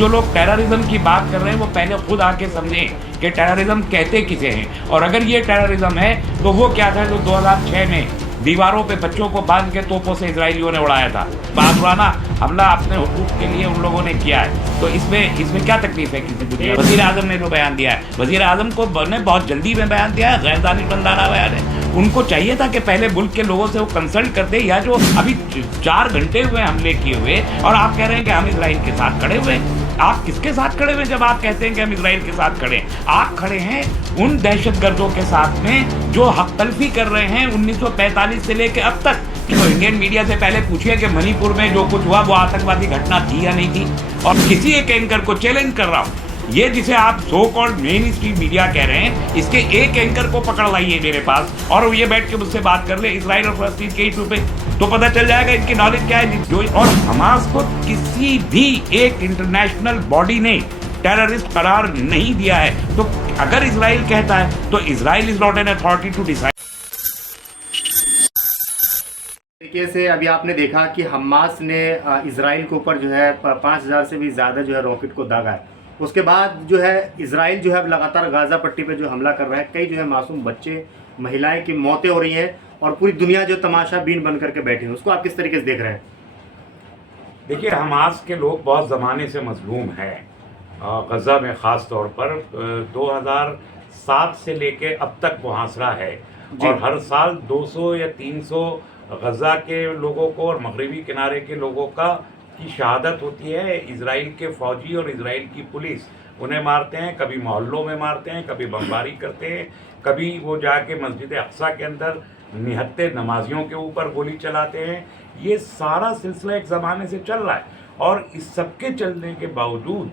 जो लोग टेररिज्म की बात कर रहे हैं वो पहले खुद आके समझें कि टेररिज्म कहते किसे हैं, और अगर ये टेररिज्म है तो वो क्या था जो 2006 में दीवारों पे बच्चों को बांध के तोपों से इजरायलियों ने उड़ाया था। बादुराना हमला अपने हुकूक के लिए उन लोगों ने किया है, तो इसमें क्या तकलीफ है किसी को? वज़ीर आज़म ने जो बयान दिया है, वज़ीर आज़म को ने बहुत जल्दी में बयान दिया है, गैर दानिशमंदाना बयान है। उनको चाहिए था कि पहले मुल्क के लोगों से वो कंसल्ट करते, या जो अभी 4 घंटे हुए हमले किए हुए और आप कह रहे हैं कि हम इजराइल के साथ खड़े हुए। आप किसके साथ खड़े हुए जब आप कहते हैं कि हम इजराइल के साथ खड़े हैं? आप खड़े हैं उन दहशतगर्दों के साथ में जो हक तलफी कर रहे हैं 1945 से लेकर अब तक। तो इंडियन मीडिया से पहले पूछिए कि मणिपुर में जो कुछ हुआ वो आतंकवादी घटना थी या नहीं थी। और किसी एक एंकर को चैलेंज कर रहा हूँ, ये जिसे आप so called main stream media कह रहे हैं, इसके एक एंकर को पकड़ लाइए मेरे पास और ये बैठ के मुझसे बात कर ले इसराइल और फलस्तीन के इशू पे, तो पता चल जाएगा इनकी नॉलेज क्या है। जो और हमास को किसी भी एक इंटरनेशनल बॉडी ने टेररिस्ट करार नहीं दिया है, तो अगर इजराइल कहता है तो Israel is not an authority to decide. तरीके से अभी आपने देखा कि हमास ने इजराइल के ऊपर जो है 5000 से भी ज़्यादा जो है रॉकेट को दागा है। उसके बाद जो है इजराइल जो है अब लगातार गाज़ा पट्टी पे जो हमला कर रहा है, कई जो है मासूम बच्चे महिलाएं की मौतें हो रही हैं और पूरी दुनिया जो तमाशा बीन बन करके बैठी है, उसको आप किस तरीके से देख रहे हैं? देखिए, हमास के लोग बहुत ज़माने से मजलूम हैं, गज़ा में ख़ास तौर पर 2007 से लेके अब तक मुहासरा है और हर साल 200 या 300 गज़ा के लोगों को और मगरबी किनारे के लोगों की शहादत होती है। इजराइल के फ़ौजी और इजराइल की पुलिस उन्हें मारते हैं, कभी मोहल्लों में मारते हैं, कभी बमबारी करते हैं, कभी वो जाके मस्जिद अक्सा के अंदर निहत्ते नमाजियों के ऊपर गोली चलाते हैं। ये सारा सिलसिला एक ज़माने से चल रहा है और इस सब के चलने के बावजूद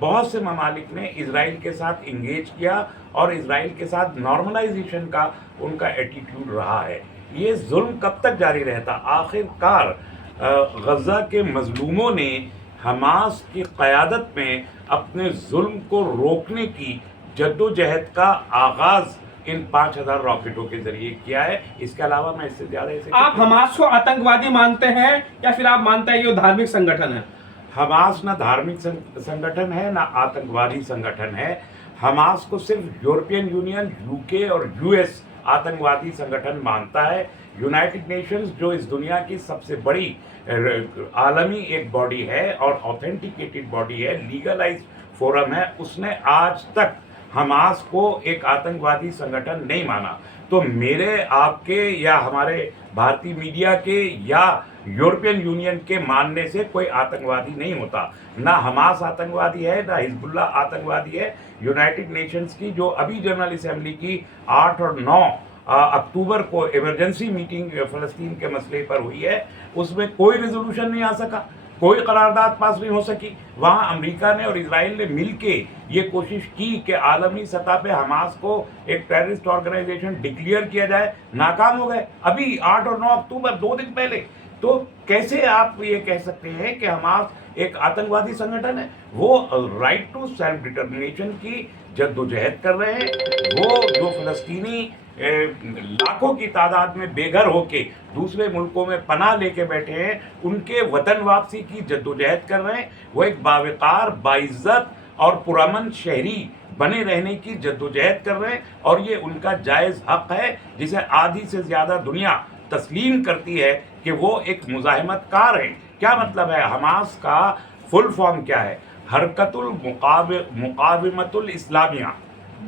बहुत से ममालिक ने इजराइल के साथ इंगेज किया और इजराइल के साथ नॉर्मलाइजेशन का उनका एटीट्यूड रहा है। ये जुल्म कब तक जारी रहता? आखिरकार गज़ा के मजलूमों ने हमास की क़यादत में अपने जुल्म को रोकने की जद्दोजहद का आगाज़ इन 5000 रॉकेटों के जरिए किया है। इसके अलावा मैं इससे ज़्यादा आप हमास को आतंकवादी मानते हैं या फिर आप मानते हैं ये धार्मिक संगठन है? हमास ना धार्मिक संगठन है ना आतंकवादी संगठन है। हमास को सिर्फ यूरोपियन यूनियन, यूके और यूएस आतंकवादी संगठन मानता है। यूनाइटेड नेशंस जो इस दुनिया की सबसे बड़ी आलमी एक बॉडी है और ऑथेंटिकेटेड बॉडी है, लीगलाइज्ड फोरम है, उसने आज तक हमास को एक आतंकवादी संगठन नहीं माना। तो मेरे, आपके या हमारे भारतीय मीडिया के या यूरोपियन यूनियन के मानने से कोई आतंकवादी नहीं होता। ना हमास आतंकवादी है, ना हिजबुल्लाह आतंकवादी है। यूनाइटेड नेशंस की जो अभी जनरल असेंबली की 8 और 9 अक्टूबर को इमरजेंसी मीटिंग फ़लस्तीन के मसले पर हुई है, उसमें कोई रेजोल्यूशन नहीं आ सका, कोई करारदाद पास नहीं हो सकी। वहाँ अमेरिका ने और इजराइल ने मिल के ये कोशिश की कि आलमी सतह पे हमास को एक टेररिस्ट ऑर्गेनाइजेशन डिक्लेयर किया जाए, नाकाम हो गए। अभी 8 और 9 अक्टूबर 2 दिन पहले। तो कैसे आप ये कह सकते हैं कि हमास एक आतंकवादी संगठन है? वो राइट टू सेल्फ डिटर्मिनेशन की जद्दोजहद कर रहे हैं। वो जो फ़लस्तीनी लाखों की तादाद में बेघर होके दूसरे मुल्कों में पनाह लेके बैठे हैं, उनके वतन वापसी की जद्दोजहद कर रहे हैं। वो एक बावकार, बाइज्जत और पुरअमन शहरी बने रहने की जद्दोजहद कर रहे हैं और ये उनका जायज़ हक़ है, जिसे आधी से ज़्यादा दुनिया तस्लीम करती है कि वो एक मुज़ाहिमतकार हैं। क्या मतलब है? हमास का फुल फॉर्म क्या है? हरकतुल मुकाविमतुल इस्लामिया,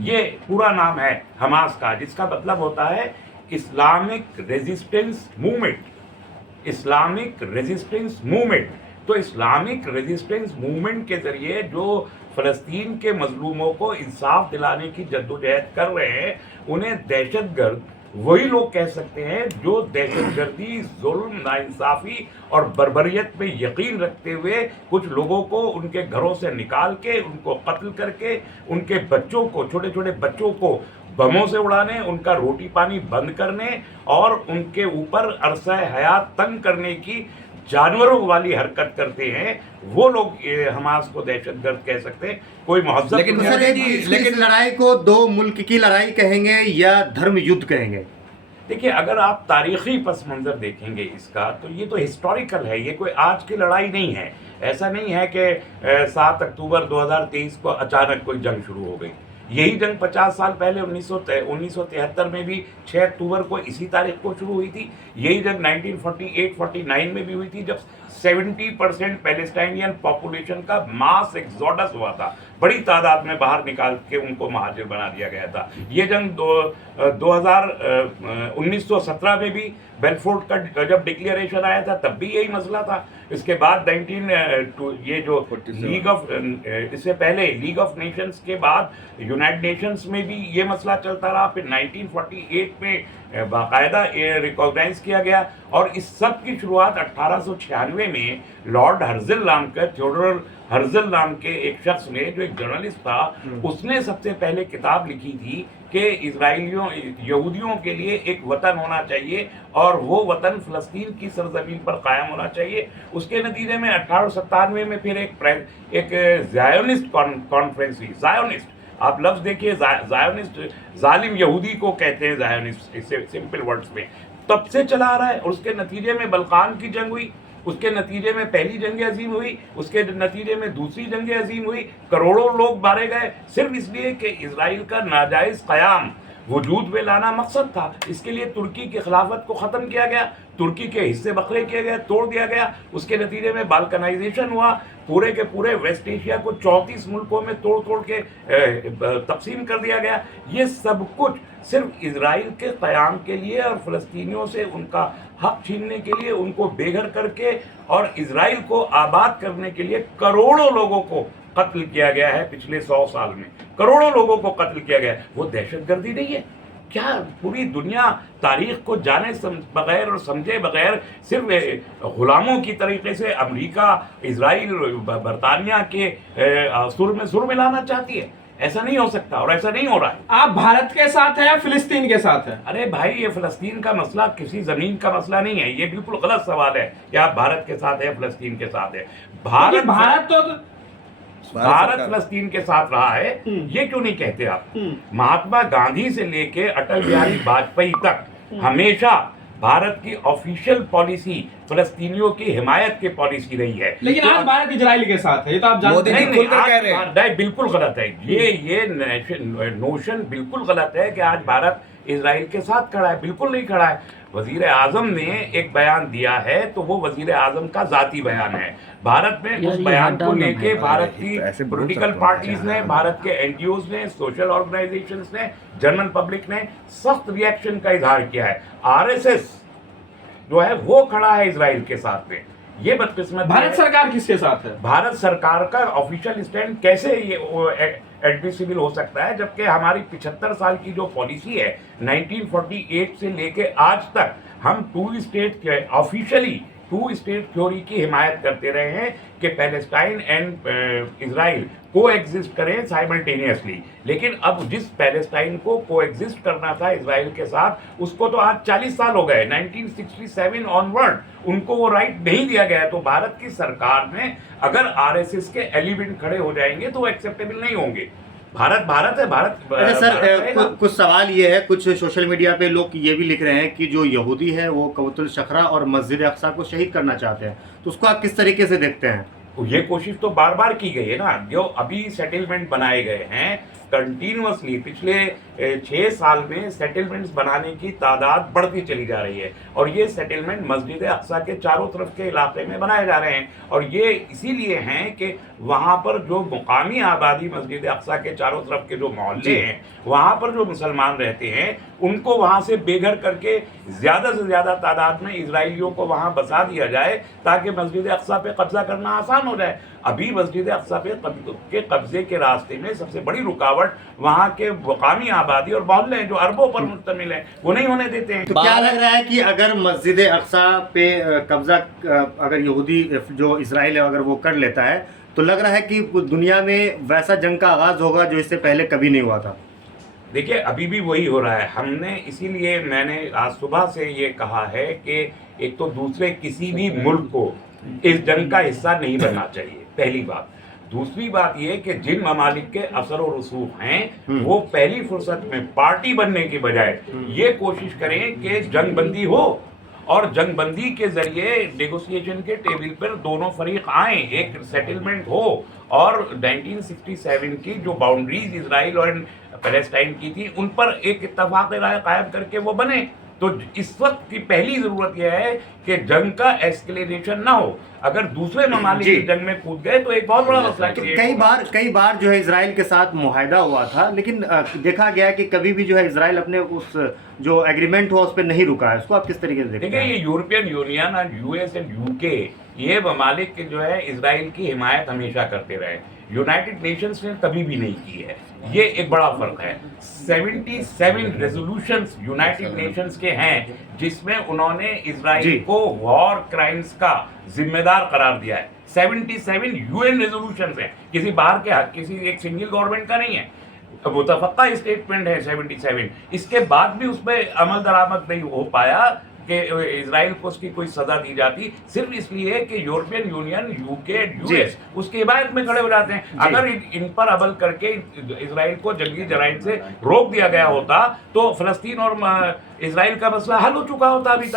ये पूरा नाम है हमास का, जिसका मतलब होता है Islamic resistance movement. Islamic resistance movement. तो इस्लामिक रेजिस्टेंस मूवमेंट के ज़रिए जो फ़लस्तीन के मजलूमों को इंसाफ दिलाने की जद्दोजहद कर रहे हैं, उन्हें दहशतगर्द वही लोग कह सकते हैं जो दहशतगर्दी, जुल्म, नाइंसाफ़ी और बर्बरियत में यकीन रखते हुए कुछ लोगों को उनके घरों से निकाल के, उनको कत्ल करके, उनके बच्चों को, छोटे छोटे बच्चों को बमों से उड़ाने, उनका रोटी पानी बंद करने और उनके ऊपर अरसा हयात तंग करने की जानवरों वाली हरकत करते हैं, वो लोग हमास को दहशतगर्द कह सकते हैं। कोई महज़्ज़ब लेकिन सर, लेकिन लड़ाई को दो मुल्क की लड़ाई कहेंगे या धर्म युद्ध कहेंगे? دیکھیے اگر آپ تاریخی پس منظر دیکھیں گے اس کا تو یہ تو ہسٹوریکل ہے، یہ کوئی آج کی لڑائی نہیں ہے. ایسا نہیں ہے کہ 7 اکتوبر 2023 کو اچانک کوئی جنگ شروع ہو گئی. یہی جنگ 50 سال پہلے 1973 میں بھی 6 اکتوبر کو اسی تاریخ کو شروع ہوئی تھی. یہی جنگ 1948-49 میں بھی ہوئی تھی، جب 70% پیلسٹائنین پاپولیشن کا ماس ایکزوڈس ہوا تھا. بڑی تعداد میں باہر نکال کے ان کو مہاجر بنا دیا گیا تھا. یہ جنگ 1917 میں بھی بیلفورٹ کا جب ڈکلیریشن آیا تھا تب بھی یہی مسئلہ تھا. اس کے بعد یہ جو لیگ آف، اس سے پہلے لیگ آف نیشنز کے بعد یونائٹڈ نیشنز میں بھی یہ مسئلہ چلتا رہا. پھر 1948 میں باقاعدہ ریکوگنائز کیا گیا. اور اس سب کی شروعات 1896 میں لارڈ ہرزل نام کا، تھیوڈور ہرزل نام کے ایک شخص نے، جو ایک جرنلسٹ تھا، اس نے سب سے پہلے کتاب لکھی تھی کہ یہودیوں کے لیے ایک وطن ہونا چاہیے اور وہ وطن فلسطین کی سرزمین پر قائم ہونا چاہیے. اس کے نتیجے میں 1897 میں پھر ایک زائونسٹ کانفرنس ہوئی. زائونسٹ، آپ لفظ دیکھیے، زائونسٹ ظالم یہودی کو کہتے ہیں، زائونسٹ سمپل ورڈز میں. تب سے چلا آ رہا ہے. اور اس کے نتیجے میں بلقان کی جنگ ہوئی، اس کے نتیجے میں پہلی جنگ عظیم ہوئی، اس کے نتیجے میں دوسری جنگ عظیم ہوئی. کروڑوں لوگ مارے گئے صرف اس لیے کہ اسرائیل کا ناجائز قیام وجود میں لانا مقصد تھا. اس کے لیے ترکی کی خلافت کو ختم کیا گیا، ترکی کے حصے بکھرے کیے گئے، توڑ دیا گیا. اس کے نتیجے میں بالکنائزیشن ہوا، پورے کے پورے ویسٹ ایشیا کو 34 ملکوں میں توڑ کے تقسیم کر دیا گیا. یہ سب کچھ صرف اسرائیل کے قیام کے لیے اور فلسطینیوں سے ان کا حق چھیننے کے لیے، ان کو بے گھر کر کے اور اسرائیل کو آباد کرنے کے لیے کروڑوں لوگوں کو قتل کیا گیا ہے. پچھلے 100 سال میں کروڑوں لوگوں کو قتل کیا گیا ہے. وہ دہشت گردی نہیں ہے کیا؟ پوری دنیا تاریخ کو جانے بغیر اور سمجھے بغیر صرف غلاموں کی طریقے سے امریکہ، اسرائیل، برطانیہ کے سر میں سر ملانا چاہتی ہے. ایسا نہیں ہو سکتا اور ایسا نہیں ہو رہا ہے. آپ بھارت کے ساتھ ہیں یا فلسطین کے ساتھ ہیں؟ ارے بھائی، یہ فلسطین کا مسئلہ کسی زمین کا مسئلہ نہیں ہے. یہ بالکل غلط سوال ہے کہ آپ بھارت کے ساتھ ہیں، فلسطین کے ساتھ ہیں. بھارت فلسطین کے ساتھ رہا ہے. یہ کیوں نہیں کہتے آپ؟ مہاتما گاندھی سے لے کے اٹل بہاری واجپئی تک ہمیشہ بھارت کی آفیشیل پالیسی فلسطینیوں کی حمایت کی پالیسی رہی ہے. لیکن آج بھارت اسرائیل کے ساتھ ہے، یہ تو آپ جانتے ہیں. نہیں، بالکل غلط ہے. یہ نوشن بالکل غلط ہے کہ آج بھارت اسرائیل کے ساتھ کھڑا ہے. بالکل نہیں کھڑا ہے. وزیر اعظم نے ایک بیان دیا ہے تو وہ وزیر اعظم کا ذاتی بیان ہے. بھارت میں اس بیان کو لے کے بھارت کی پولیٹیکل پارٹیز نے، بھارت کے این جی اوز نے، سوشل آرگنائزیشنز نے، جنرل پبلک نے سخت ری ایکشن کا اظہار کیا ہے. آر ایس ایس جو ہے وہ کھڑا ہے اسرائیل کے ساتھ میں. یہ بدقسمت. بھارت سرکار کس کے ساتھ ہے؟ بھارت سرکار کا آفیشیل اسٹینڈ کیسے یہ ایڈمیسیبل ہو سکتا ہے جبکہ ہماری 75 سال کی جو پالیسی ہے 1948 سے لے کے آج تک ہم آفیشیلی ٹو اسٹیٹ تھیوری کی حمایت کرتے رہے ہیں کہ پیلسٹائن اینڈ اسرائیل کو ایگزسٹ کریں سائملٹینیسلی. لیکن اب جس پیلسٹائن کو ایگزسٹ کرنا تھا اسرائیل کے ساتھ، اس کو تو آج 40 سال ہو گئے، 1967 آنورڈ ان کو وہ رائٹ نہیں دیا گیا. تو بھارت کی سرکار میں اگر آر ایس ایس کے ایلیمنٹ کھڑے ہو جائیں گے تو وہ ایکسیپٹیبل نہیں ہوں گے. بھارت ہے. اچھا سر، کچھ سوال یہ ہے، کچھ سوشل میڈیا پہ لوگ یہ بھی لکھ رہے ہیں کہ جو یہودی ہے وہ قبۃ الشخرا اور مسجد اقصیٰ کو شہید کرنا چاہتے ہیں، تو اس کو آپ کس طریقے سے دیکھتے ہیں؟ یہ کوشش تو بار بار کی گئی ہے نا. جو ابھی سیٹلمنٹ بنائے گئے ہیں کنٹینوسلی پچھلے 6 سال میں سیٹلمنٹس بنانے کی تعداد بڑھتی چلی جا رہی ہے. اور یہ سیٹلمنٹ مسجد اقصیٰ کے چاروں طرف کے علاقے میں بنائے جا رہے ہیں. اور یہ اسی لیے ہیں کہ وہاں پر جو مقامی آبادی مسجد اقصیٰ کے چاروں طرف کے جو محلے ہیں، وہاں پر جو مسلمان رہتے ہیں، ان کو وہاں سے بے گھر کر کے زیادہ سے زیادہ تعداد میں اسرائیلیوں کو وہاں بسا دیا جائے تاکہ مسجد اقصیٰ پہ قبضہ کرنا آسان ہو جائے. ابھی مسجد اقصیٰ پہ قبضے کے راستے میں سب سے بڑی رکاوٹ وہاں کے مقامی آبادی اور محلے ہیں جو اربوں پر مشتمل ہیں، وہ نہیں ہونے دیتے ہیں. تو کیا لگ رہا ہے کہ اگر مسجد اقصیٰ پہ قبضہ اگر یہودی جو اسرائیل ہے اگر وہ کر لیتا ہے تو لگ رہا ہے کہ دنیا میں ویسا جنگ کا آغاز ہوگا جو اس سے پہلے کبھی نہیں ہوا تھا؟ دیکھیے ابھی بھی وہی ہو رہا ہے. ہم نے اسی لیے میں نے آج صبح سے یہ کہا ہے کہ ایک تو دوسرے کسی بھی ملک کو اس جنگ کا حصہ نہیں بننا چاہیے، پہلی بات. दूसरी बात ये कि जिन ममालिक के असर और रसूख हैं वो पहली फुर्सत में पार्टी बनने की बजाय ये कोशिश करें कि जंगबंदी हो और जंगबंदी के जरिए नेगोशिएशन के टेबल पर दोनों फरीक आए, एक सेटलमेंट हो और 1967 की जो बाउंड्रीज इजराइल और पैलेस्टाइन की थी उन पर एक इत्तफाक राय कायम करके वो बने। तो इस वक्त की पहली जरूरत यह है कि जंग का एस्केलेशन ना हो। अगर दूसरे ममालिक जी। इस जंग में कूद गए तो एक बहुत बड़ा मसला तो create होगा। कई बार जो है इसराइल के साथ मुआहदा हुआ था, लेकिन देखा गया कि कभी भी जो है इसराइल अपने उस जो एग्रीमेंट हुआ उस पर नहीं रुका है। उसको आप किस तरीके से देखते देखिए हैं? ये यूरोपियन यूनियन और यूएस एंड यूके ये ममालिक जो है इसराइल की हिमायत हमेशा करते रहे, यूनाइटेड नेशंस ने कभी भी नहीं की है। ये एक बड़ा फर्क है। 77 रेजोल्यूशंस यूनाइटेड नेशंस के हैं जिसमें उन्होंने जी। इसराइल को वॉर क्राइम्स का जिम्मेदार करार दिया है। 77 यूएन रेजोल्यूशंस हैं, किसी बाहर के किसी एक सिंगल गवर्नमेंट का नहीं है, मुतफक्का स्टेटमेंट है 77। इसके बाद भी उस पर अमल दरामद नहीं हो पाया कि इसराइल को उसकी कोई सजा दी जाती, सिर्फ इसलिए कि यूरोपियन यूनियन, यूके, यूएस उसकी हिमायत में खड़े हो जाते हैं। अगर इन पर अमल करके इसराइल को जंगी जराइम से रोक दिया गया होता तो फलस्तीन और इसराइल का मसला हल हो चुका होता अभी तक।